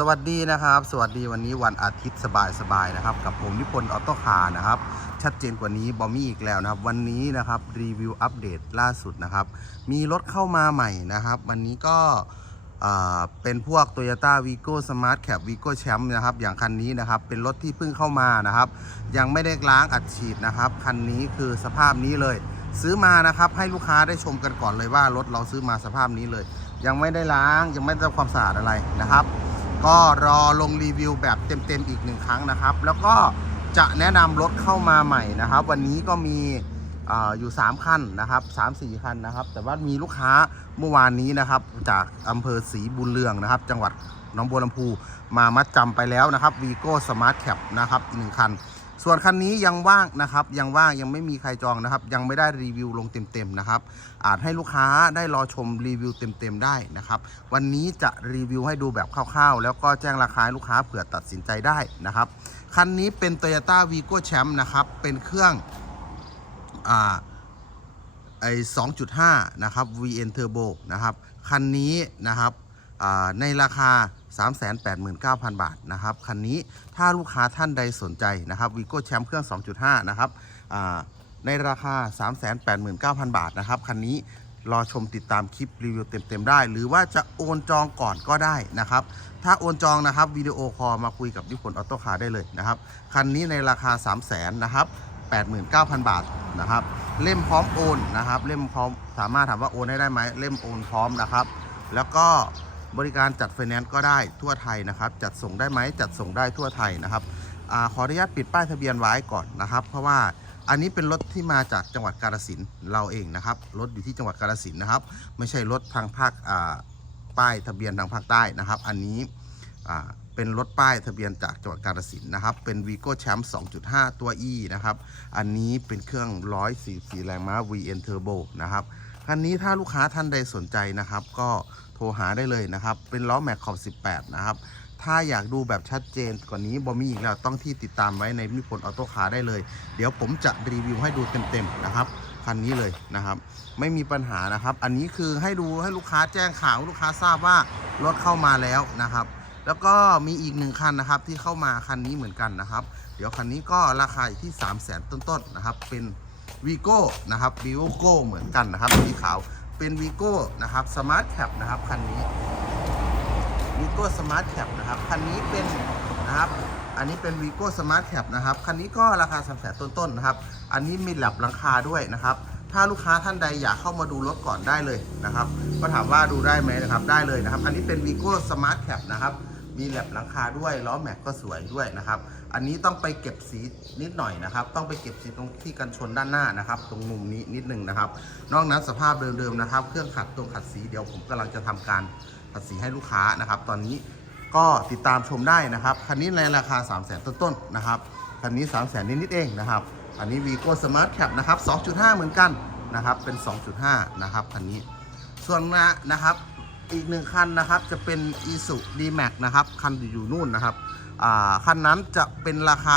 สวัสดีนะครับ สวัสดีวันนี้วันอาทิตย์สบายๆนะครับ กับผมนิพนธ์ออโต้คาร์นะครับ ชัดเจนกว่านี้บอมี่อีกแล้วนะครับ วันนี้นะครับรีวิวอัปเดตล่าสุดนะครับ มีรถเข้ามาใหม่นะครับ วันนี้ก็เป็นพวก Toyota Vigo Smart Cap Vigo Champ นะครับ อย่างคันนี้นะครับ เป็นรถที่เพิ่งเข้ามานะครับ ยังไม่ได้ล้างอัดฉีดนะครับ คันนี้คือสภาพนี้เลย ซื้อมานะครับ ให้ลูกค้าได้ชมกันก่อนเลยว่ารถเราซื้อมาสภาพนี้เลย ยังไม่ได้ล้างยังไม่ได้ทำความสะอาดอะไรนะครับ ก็รอลงรีวิวแบบเต็มๆอีกหนึ่งครั้งนะครับ แล้วก็จะแนะนำรถเข้ามาใหม่นะครับ วันนี้ก็มีอยู่ 3 คันนะครับ3 4 คันนะครับ แต่ว่ามีลูกค้าเมื่อวานนี้นะครับ จากอำเภอศรีบุญเรืองนะครับ จังหวัดหนองบัวลำพูมามัดจำไปแล้วนะครับ Vigo Smart Cap นะครับอีกหนึ่งคัน ส่วนคันนี้ยังว่างนะครับ ยังว่างยังไม่มีใครจองนะครับ ยังไม่ได้รีวิวลงเต็มๆนะครับ อาจให้ลูกค้าได้รอชมรีวิวเต็มๆได้นะครับ วันนี้จะรีวิวให้ดูแบบคร่าวๆ แล้วก็แจ้งราคาลูกค้าเผื่อตัดสินใจได้นะครับ คันนี้เป็น Toyota Vigo Champ นะครับ เป็นเครื่องอ่าไอ2.5 นะครับ VN Turbo นะครับ คันนี้นะครับในราคา 389,000 บาทนะครับคันนี้ถ้าลูกค้าท่านใดสนใจนะครับ Vigo Champ เครื่อง 2.5 นะครับในราคา 389,000 บาทนะครับคันนี้รอชมติดตามคลิปรีวิวเต็มๆได้ หรือว่าจะโอนจองก่อนก็ได้นะครับ ถ้าโอนจองนะครับวิดีโอคอลมาคุยกับนิพนธ์ออโต้คาร์ได้เลยนะครับคันนี้ในราคา 3 0 0 0 0นนะครับ89,000 บาทนะครับ เล่มพร้อมโอนนะครับ เล่มพร้อมสามารถถามว่าโอนให้ได้ไหมเล่มโอนพร้อมนะครับ แล้วก็ บริการจัดไฟแนนซ์ก็ได้ทั่วไทยนะครับ จัดส่งได้ไหมจัดส่งได้ทั่วไทยนะครับอขออนุญาตปิดป้ายทะเบียนไว้ก่อนนะครับ เพราะว่าอันนี้เป็นรถที่มาจากจังหวัดกาฬสินเราเองนะครับรถอยู่ที่จังหวัดกาฬสินนะครับ ไม่ใช่รถทางภาคป้ายทะเบียนทางภาคใต้นะครับ อันนี้เป็นรถป้ายทะเบียนจากจังหวัดกาฬสินนะครับ เป็น Vigo Champ 2.5 ตัว E นะครับ อันนี้เป็นเครื่อง 144 แรงม้า VN Turbo นะครับคันนี้ถ้าลูกค้าท่านใดสนใจนะครับ ก็ โทรหาได้เลยนะครับ เป็นล้อแม็กขอบ18 นะครับ ถ้าอยากดูแบบชัดเจนกว่านี้บอมีอีกแล้วต้องที่ติดตามไว้ในนิพนออโต้คาร์ได้เลย เดี๋ยวผมจะรีวิวให้ดูเต็มๆนะครับคันนี้เลยนะครับ ไม่มีปัญหานะครับ อันนี้คือให้ดูให้ลูกค้าแจ้งข่าวลูกค้าทราบว่ารถเข้ามาแล้วนะครับ แล้วก็มีอีกหนึ่งคันนะครับที่เข้ามาคันนี้เหมือนกันนะครับ เดี๋ยวคันนี้ก็ราคาอยู่ที่ 3 0 0 0 0 0ต้นๆนะครับ เป็นวีโก้นะครับวีโก้เหมือนกันนะครับสีขาว เป็นวีโก้นะครับสมาร์ทแคปนะครับคันนี้วีโก้สมาร์ทแคปนะครับคันนี้เป็นนะครับอันนี้เป็น Vigo Smart Cap นะครับคันนี้ก็ราคาสามแสนต้นๆนะครับ อันนี้มีหลับหลังคาด้วยนะครับ ถ้าลูกค้าท่านใดอยากเข้ามาดูรถก่อนได้เลยนะครับ ก็ถามว่าดูได้ไหมนะครับได้เลยนะครับ อันนี้เป็น Vigo Smart Cap นะครับ มีแลบหลังคาด้วยล้อแม็กก็สวยด้วยนะครับ อันนี้ต้องไปเก็บสีนิดหน่อยนะครับ ต้องไปเก็บสีตรงที่กันชนด้านหน้านะครับ ตรงมุมนี้นิดนึงนะครับ นอกนั้นสภาพเดิมๆนะครับ เครื่องขัดตรงขัดสีเดี๋ยวผมกำลังจะทำการภาษีให้ลูกค้านะครับ ตอนนี้ก็ติดตามชมได้นะครับคันนี้ในราคา 3 0 0 0 0 0ต้นๆนะครับคันนี้ 3 0 0 0 0 0นิดๆเองนะครับ อันนี้ Vigo Smart Cap นะครับ 2.5 เหมือนกันนะครับ เป็น 2.5 นะครับคันนี้ ส่วนนะนะครับ อีกหนึ่งคันนะครับจะเป็น i s u D-Max นะครับคันอยู่นู่นนะครับคันนั้นจะเป็นราคา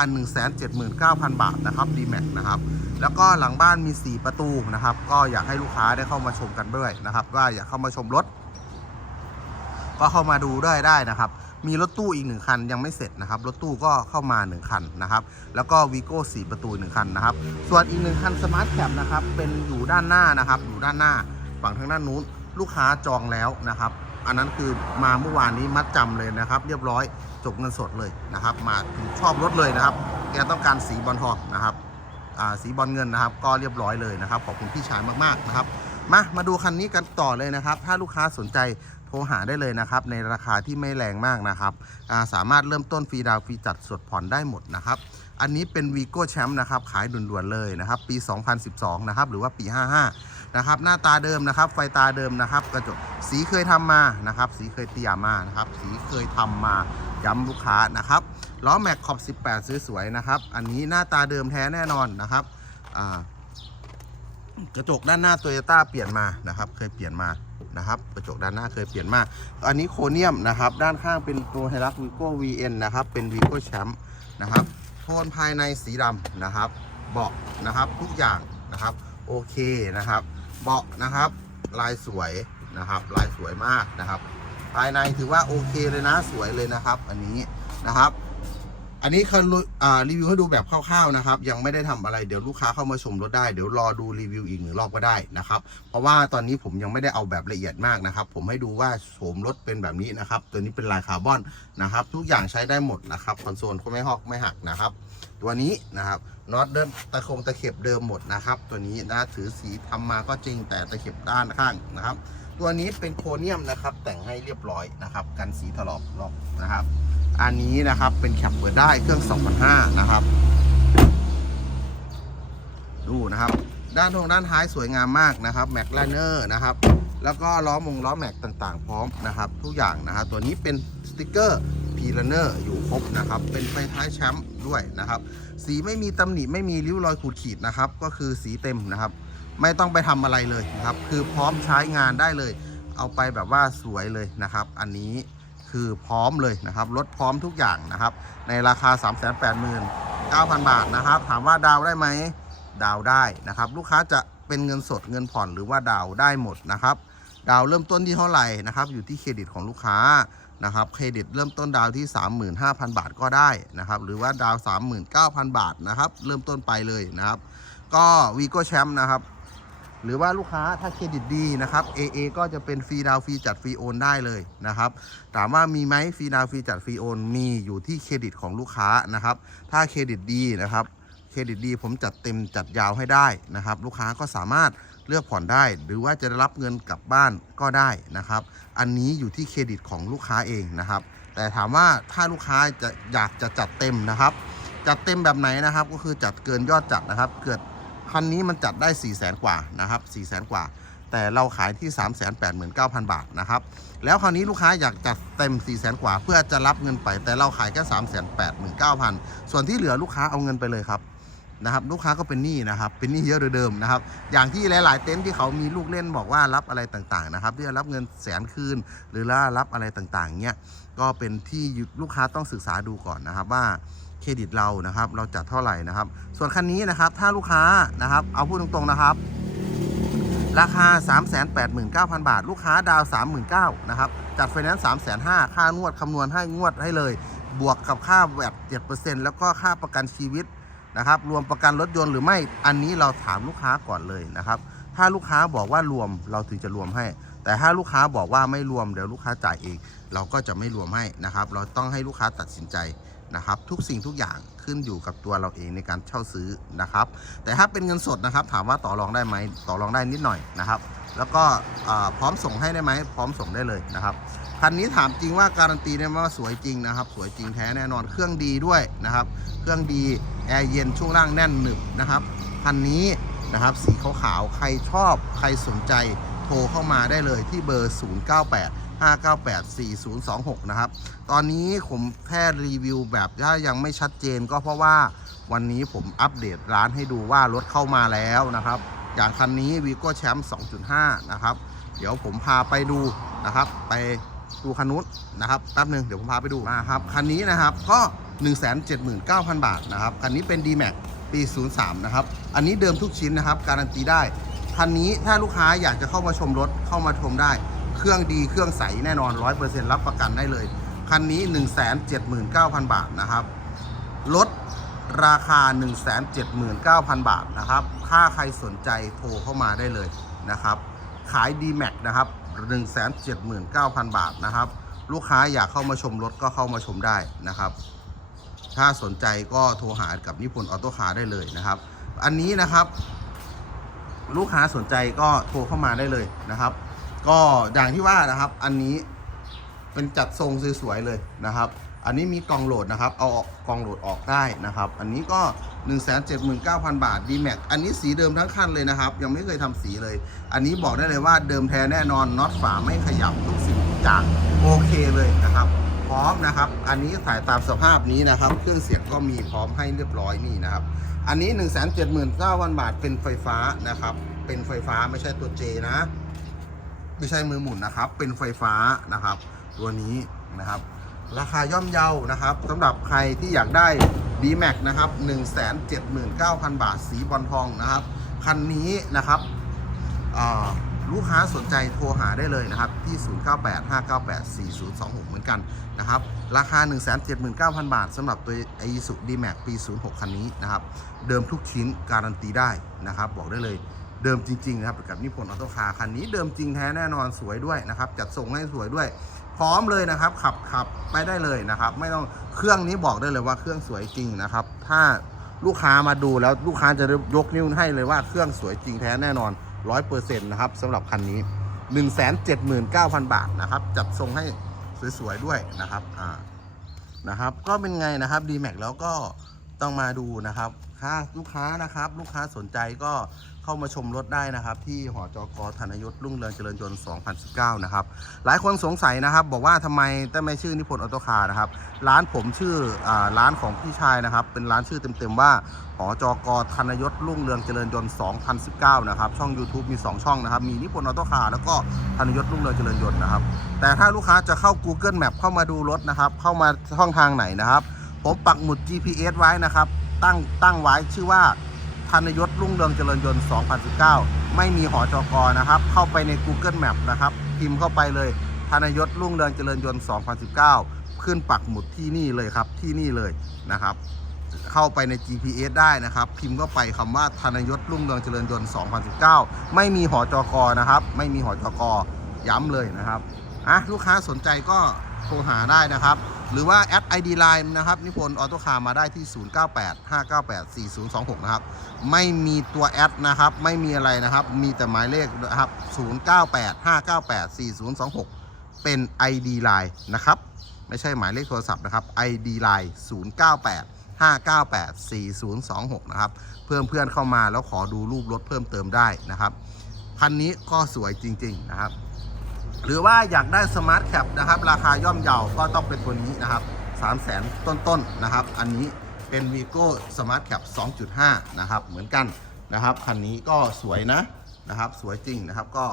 179,000 บาทนะครับ D-Max นะครับแล้วก็หลังบ้านมี 4 ประตูนะครับ ก็อยากให้ลูกค้าได้เข้ามาชมกันด้วยนะครับว่าอยากเข้ามาชมรถ ก็เข้ามาดูได้ได้นะครับ มีรถตู้อีกหนึ่งคันยังไม่เสร็จนะครับรถตู้ก็เข้ามา 1 คันนะครับ แล้วก็วีโก้4ประตูหนึ่งคันนะครับ ส่วนอีกหนึ่งคันสมาร์ทแคปนะครับเป็นอยู่ด้านหน้านะครับ อยู่ด้านหน้าฝั่งทางด้านนู้น ลูกค้าจองแล้วนะครับ อันนั้นคือมาเมื่อวานนี้มัดจำเลยนะครับ เรียบร้อยจบเงินสดเลยนะครับ มาชอบรถเลยนะครับแกต้องการสีบอลทองนะครับสีบอลเงินนะครับ ก็เรียบร้อยเลยนะครับ ขอบคุณพี่ชายมากๆนะครับ มามาดูคันนี้กันต่อเลยนะครับ ถ้าลูกค้าสนใจโทรหาได้เลยนะครับ ในราคาที่ไม่แรงมากนะครับาสามารถเริ่มต้นฟรีดาวฟรีจัดสดผ่อนได้หมดนะครับอันนี้เป็น Vigo Champ นะครับขายด่วนๆเลยนะครับ ปี 2012 นะครับ หรือว่าปี 55 นะครับ หน้าตาเดิมนะครับ ไฟตาเดิมนะครับ กระจกสีเคยทำมานะครับ สีเคยเตียมานะครับ สีเคยทำมาย้ำลูกค้านะครับล้อแม็กขอบ 18 สวยๆนะครับ อันนี้หน้าตาเดิมแท้แน่นอนนะครับกระจกด้านหน้าโตโยต้าเปลี่ยนมานะครับ เคยเปลี่ยนมานะครับกระจกด้านหน้าเคยเปลี่ยนมา อันนี้โคเนียมนะครับ ด้านข้างเป็นตัวไฮรักวีโก้ VN นะครับ เป็นวีโก้แชมป์นะครับ โทนภายในสีดำนะครับ เบาะนะครับทุกอย่างนะครับ โอเคนะครับ เบาะนะครับ ลายสวยนะครับ ลายสวยมากนะครับ ภายในถือว่าโอเคเลยนะสวยเลยนะครับ อันนี้นะครับ อันนี้คืออ่ารีวิวให้ดูแบบคร่าวๆนะครับ ยังไม่ได้ทำอะไรเดี๋ยวลูกค้าเข้ามาชมรถได้เดี๋ยวรอดูรีวิวอีกหนึ่งรอบก็ได้นะครับเพราะว่าตอนนี้ผมยังไม่ได้เอาแบบละเอียดมากนะครับ ผมให้ดูว่าโฉมรถเป็นแบบนี้นะครับ ตัวนี้เป็นลายคาร์บอนนะครับ ทุกอย่างใช้ได้หมดนะครับคอนโซลก็ไม่หอกไม่หักนะครับ ตัวนี้นะครับน็อตเดิมตะคงตะเข็บเดิมหมดนะครับ ตัวนี้นะถือสีทำมาก็จริงแต่ตะเข็บด้านข้างนะครับ ตัวนี้เป็นโครเนียมนะครับ แต่งให้เรียบร้อยนะครับ กันสีถลอกลอกนะครับ อันนี้นะครับเป็นแคปเปิดได้เครื่อง2005นะครับ ดูนะครับ ด้านตรงด้านท้ายสวยงามมากนะครับแม็กลาเนอร์นะครับ แล้วก็ล้อมงล้อแม็กต่างๆ พร้อมนะครับ ทุกอย่างนะครับตัวนี้เป็นสติกเกอร์พีลเนอร์อยู่ครบนะครับ เป็นไฟท้ายแชมป์ด้วยนะครับ สีไม่มีตำหนิไม่มีริ้วรอยขูดขีดนะครับ ก็คือสีเต็มนะครับ ไม่ต้องไปทำอะไรเลยนะครับ คือพร้อมใช้งานได้เลย เอาไปแบบว่าสวยเลยนะครับ อันนี้ คือพร้อมเลยนะครับรถพร้อมทุกอย่างนะครับ ในราคา 3 8 9 0 0 0 บาทนะครับ ถามว่าดาวได้ไหมดาวได้นะครับ ลูกค้าจะเป็นเงินสดเงินผ่อนหรือว่าดาวได้หมดนะครับ ดาวเริ่มต้นที่เท่าไหร่นะครับ อยู่ที่เครดิตของลูกค้านะครับเครดิตเริ่มต้นดาวที่ 35,000 บาทก็ได้นะครับหรือว่าดาว 39,000 บาทนะครับเริ่มต้นไปเลยนะครับ ก็วีโก้แชมป์นะครับ หรือว่าลูกค้าถ้าเครดิตดีนะครับ AA ก็จะเป็นฟรีดาวฟรีจัดฟรีโอนได้เลยนะครับ ถามว่ามีไหมฟรีดาวฟรีจัดฟรีโอนมีอยู่ที่เครดิตของลูกค้านะครับ ถ้าเครดิตดีนะครับเครดิตดีผมจัดเต็มจัดยาวให้ได้นะครับ ลูกค้าก็สามารถเลือกผ่อนได้ หรือว่าจะรับเงินกลับบ้านก็ได้นะครับ อันนี้อยู่ที่เครดิตของลูกค้าเองนะครับ แต่ถามว่าถ้าลูกค้าจะอยากจะจัดเต็มนะครับ จัดเต็มแบบไหนนะครับ ก็คือจัดเกินยอดจัดนะครับ เกิด คันนี้มันจัดได้4 0 0แสนกว่านะครับ4 0 0แสนกว่า แต่เราขายที่ 3 8 9 0 0 0 บาทนะครับ แล้วคราวนี้ลูกค้าอยากจัดเต็ม 4 0 0แสนกว่า เพื่อจะรับเงินไป แต่เราขายแค่3 8 9 0 0 0 ส่วนที่เหลือลูกค้าเอาเงินไปเลยครับนะครับลูกค้าก็เป็นหนี้นะครับเป็นหนี้เยอะเดิมนะครับ อย่างที่หลาย ๆ เต็นท์ที่เขามีลูกเล่นบอกว่ารับอะไรต่างๆนะครับที่จะรับเงินแสนคืนหรือว่ารับอะไรต่างๆเนี้ยก็เป็นที่ลูกค้าต้องศึกษาดูก่อนนะครับว่า รดิตเรานะครับ เราจัดเท่าไหร่นะครับ ส่วนคันนี้นะครับถ้าลูกค้านะครับ เอาพูดตรงๆนะครับ ราคา 389,000 บาท ลูกค้าดาว39,000นะครับจัดไฟแนนซ์305,000ค่างวดคำนวณให้งวดให้เลย บวกกับค่าแวด7%แล้วก็ค่าประกันชีวิตนะครับ รวมประกันรถยนต์หรือไม่อันนี้เราถามลูกค้าก่อนเลยนะครับ ถ้าลูกค้าบอกว่ารวมเราถึงจะรวมให้ แต่ถ้าลูกค้าบอกว่าไม่รวมเดี๋ยวลูกค้าจ่ายเอง เราก็จะไม่รวมให้นะครับ เราต้องให้ลูกค้าตัดสินใจ นะครับ ทุกสิ่งทุกอย่างขึ้นอยู่กับตัวเราเองในการเช่าซื้อนะครับ แต่ถ้าเป็นเงินสดนะครับ ถามว่าต่อรองได้ไหมต่อรองได้นิดหน่อยนะครับ แล้วก็พร้อมส่งให้ได้ไหมพร้อมส่งได้เลยนะครับคันนี้ถามจริงว่าการันตีได้ไหมว่าสวยจริงนะครับ สวยจริงแท้แน่นอนเครื่องดีด้วยนะครับ เครื่องดีแอร์เย็นช่วงล่างแน่นหนึบนะครับคันนี้นะครับสีขาวๆใครชอบใครสนใจโทรเข้ามาได้เลยที่เบอร์ 098 598 4026 นะครับ ตอนนี้ผมแค่รีวิวแบบถ้ายังไม่ชัดเจนก็เพราะว่าวันนี้ผมอัปเดตร้านให้ดูว่ารถเข้ามาแล้วนะครับ อย่างคันนี้วีโก้แชมป์2.5 นะครับ เดี๋ยวผมพาไปดูนะครับ ไปดูคันนู้นนะครับแป๊บหนึ่งเดี๋ยวผมพาไปดูมาครับคันนี้นะครับก็ 179,000 บาทนะครับคันนี้เป็น D-Max ปี 03 นะครับ อันนี้เดิมทุกชิ้นนะครับ การันตีได้ คันนี้ถ้าลูกค้าอยากจะเข้ามาชมรถเข้ามาชมได้ เครื่องดีเครื่องใสแน่นอน100%รับประกันได้เลย คันนี้179,000บาทนะครับรถราคา 179,000 บาทนะครับ ถ้าใครสนใจโทรเข้ามาได้เลยนะครับ ขาย D-Max นะครับ 179,000 บาทนะครับ ลูกค้าอยากเข้ามาชมรถก็เข้ามาชมได้นะครับ ถ้าสนใจก็โทรหากับนิพนธ์ออโต้คาร์ได้เลยนะครับ อันนี้นะครับ ลูกค้าสนใจก็โทรเข้ามาได้เลยนะครับ ก็อย่างที่ว่านะครับ อันนี้เป็นจัดทรงสวยๆเลยนะครับ อันนี้มีกล่องโหลดนะครับ เอาออกกล่องโหลดออกได้นะครับ อันนี้ก็ 179,000 บาท d m a x อันนี้สีเดิมทั้งคันเลยนะครับ ยังไม่เคยทำสีเลย อันนี้บอกได้เลยว่าเดิมแท้แน่นอนน็อตฝาไม่ขยับทุกสิ่งทุกอย่างโอเคเลยนะครับ พร้อมนะครับ อันนี้ถ่ายตามสภาพนี้นะครับ เครื่องเสียงก็มีพร้อมให้เรียบร้อยนี่นะครับ อันนี้ 179,000 บาทเป็นไฟฟ้านะครับ เป็นไฟฟ้าไม่ใช่ตัว J นะ ไม่ใช่มือหมุนนะครับ เป็นไฟฟ้านะครับ ตัวนี้นะครับ ราคาย่อมเยานะครับสำหรับใครที่อยากได้ d m a x นะครับ 179,000 บาทสีบอลทองนะครับ คันนี้นะครับลูกค้าสนใจโทรหาได้เลยนะครับที่ 0985984026 เหมือนกันนะครับ ราคา 179,000 บาทสำหรับตัว i s u D-Max ปี 06 คันนี้นะครับ เดิมทุกชิ้นการันตีได้นะครับ บอกได้เลย เดิมจริงๆนะครับกับนิพนธ์ออโต้คาร์คันนี้เดิมจริงแท้แน่นอนสวยด้วยนะครับจัดส่งให้สวยด้วย พร้อมเลยนะครับ ขับขับไปได้เลยนะครับ ไม่ต้องเครื่องนี้บอกได้เลยว่าเครื่องสวยจริงนะครับ ถ้าลูกค้ามาดูแล้วลูกค้าจะยกนิ้วให้เลยว่าเครื่องสวยจริงแท้แน่นอน100%นะครับสำหรับคันนี้ 179,000 บาทนะครับ จัดส่งให้สวยๆด้วยนะครับอ่านะครับ ก็เป็นไงนะครับ d m a x แล้วก็ต้องมาดูนะครับ ถ้าลูกค้านะครับ ลูกค้าสนใจก็เข้ามาชมรถได้นะครับ ที่หอจกธนยศรุ่งเรืองเจริญยนต์2019 นะครับ หลายคนสงสัยนะครับ บอกว่าทำไมแต่ไม่ชื่อนิพนธ์ออโตคาร์นะครับ ร้านผมชื่ออร้านของพี่ชายนะครับ เป็นร้านชื่อเต็มๆว่าหอจกธนยศรุ่งเรืองเจริญยนต์2019 นะครับ ช่อง YouTube มี 2 ช่องนะครับ มีนิพนธ์ออโตคาร์แล้วก็ธนยศรุ่งเรืองเจริญยนต์นะครับ แต่ถ้าลูกค้าจะเข้า Google Map เข้ามาดูรถนะครับ เข้ามาช่องทางไหนนะครับ ผมปักหมุด GPS ไว้นะครับ ตั้งตั้งไว้ชื่อว่าธนยศรุ่งเรืองเจริญยนต์ 2019 ไม่มีหอจกนะครับ เข้าไปใน Google Map นะครับ พิมพ์เข้าไปเลยธนยศรุ่งเรืองเจริญยนต์ 2019 ขึ้นปักหมุดที่นี่เลยครับ ที่นี่เลยนะครับ เข้าไปใน GPS ได้นะครับ พิมพ์เข้าไปคำว่าธนยศรุ่งเรืองเจริญยนต์ 2019 ไม่มีหอจกนะครับ ไม่มีหอจกย้ำเลยนะครับอะลูกค้าสนใจก็โทรหาได้นะครับ หรือว่าแอด ID Line นะครับนิพนธ์ออโต้คาร์มาได้ที่ 0985984026 นะครับ ไม่มีตัวแอดนะครับ ไม่มีอะไรนะครับ มีแต่หมายเลขนะครับ 0985984026 เป็น ID Line นะครับ ไม่ใช่หมายเลขโทรศัพท์นะครับ ID Line 0985984026 นะครับ เพื่อนเพื่อนเข้ามาแล้วขอดูรูปรถเพิ่มเติมได้นะครับ คันนี้ก็สวยจริง ๆ นะครับ หรือว่าอยากได้สมาร์ทแคปนะครับ ราคาย่อมเยาก็ต้องเป็นตัวนี้นะครับ3 0 0 0 0 0ต้นๆนะครับ อันนี้เป็น Vigo Smart Cap 2.5 นะครับ เหมือนกันนะครับ คันนี้ก็สวยนะนะครับ สวยจริงนะครับ ก็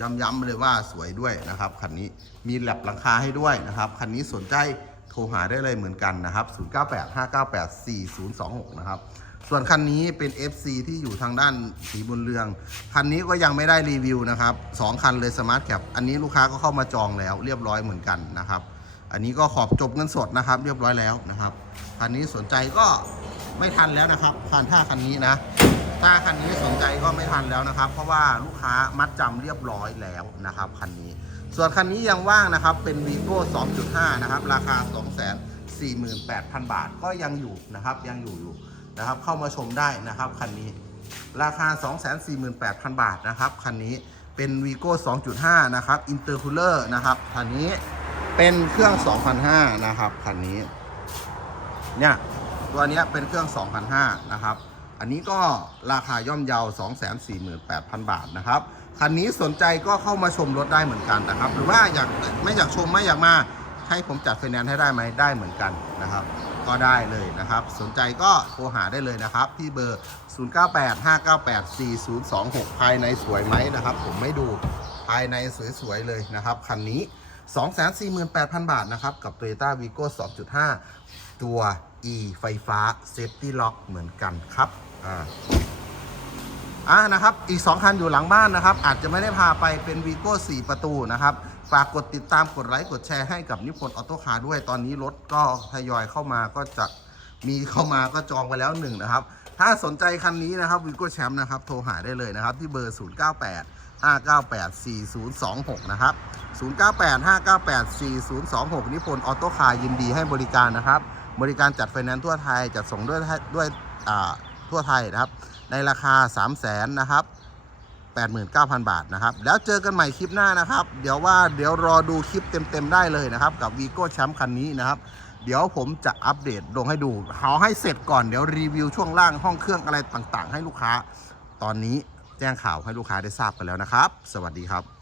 ย้ำๆเลยว่าสวยด้วยนะครับ คันนี้มีแลบหลังคาให้ด้วยนะครับ คันนี้สนใจโทรหาได้เลยเหมือนกันนะครับ 0985984026 นะครับ ส่วนคันนี้เป็น FC ที่อยู่ทางด้านสีบุญเรือง คันนี้ก็ยังไม่ได้รีวิวนะครับสองคันเลยสมาร์ทแคปอันนี้ลูกค้าก็เข้ามาจองแล้วเรียบร้อยเหมือนกันนะครับ อันนี้ก็ขอบจบเงินสดนะครับ เรียบร้อยแล้วนะครับ คันนี้สนใจก็ไม่ทันแล้วนะครับคันถ้าคันนี้นะถ้าคันนี้สนใจก็ไม่ทันแล้วนะครับ เพราะว่าลูกค้ามัดจำเรียบร้อยแล้วนะครับคันนี้ ส่วนคันนี้ยังว่างนะครับเป็น vivo 2.5 นะครับ ราคา 248,000 บาทก็ยังอยู่นะครับยังอยู่อยู่ นะครับ เข้ามาชมได้นะครับคันนี้ ราคา 248,000 บาทนะครับคันนี้เป็น vigo 2.5 นะครับ intercooler นะครับคันนี้เป็นเครื่อง 2,500 นะครับคันนี้เนี่ยตัวนี้เป็นเครื่อง 2,500 นะครับ อันนี้ก็ราคาย่อมเยา248,000 บาทนะครับคันนี้สนใจก็เข้ามาชมรถได้เหมือนกันนะครับ หรือว่าอยากไม่อยากชมไม่อยากมาให้ผมจัดไฟแนนซ์ให้ได้ไหมได้เหมือนกันนะครับ ก็ได้เลยนะครับ สนใจก็โทรหาได้เลยนะครับ ที่เบอร์ 0985984026 ภายในสวยไหมนะครับ ผมไม่ดูภายในสวยๆเลยนะครับ คันนี้ 248,000 บาทนะครับ กับ Toyota Vigo 2.5 ตัว e ไฟฟ้า Safety Lock เหมือนกันครับอ่าอ่านะครับ อีก 2 คันอยู่หลังบ้านนะครับ อาจจะไม่ได้พาไปเป็นวีโก้4ประตูนะครับ ฝากกดติดตามกดไลค์กดแชร์ให้กับนิพนธ์ออโต้คาร์ด้วยตอนนี้รถก็ทยอยเข้ามาก็จะมีเข้ามาก็จองไปแล้วหนึ่งนะครับ ถ้าสนใจคันนี้นะครับวีโก้แชมป์นะครับ โทรหาได้เลยนะครับ ที่เบอร์ 098 598 4026 นะครับ 098 598 4026 นิพนธ์ออโต้คาร์ยินดีให้บริการนะครับ บริการจัดไฟแนนซ์ทั่วไทยจัดส่งด้วยด้วยทั่วไทยนะครับ ในราคา 3 0 0แสนนะครับ 89,000 บาทนะครับ แล้วเจอกันใหม่คลิปหน้านะครับ เดี๋ยวว่าเดี๋ยวรอดูคลิปเต็มๆได้เลยนะครับ กับ v ีโก้แชมป์คันนี้นะครับ เดี๋ยวผมจะอัปเดตลงให้ดูเอาให้เสร็จก่อนเดี๋ยวรีวิวช่วงล่างห้องเครื่องอะไรต่างๆ ให้ลูกค้า ตอนนี้แจ้งข่าวให้ลูกค้าได้ทราบกันแล้วนะครับ สวัสดีครับ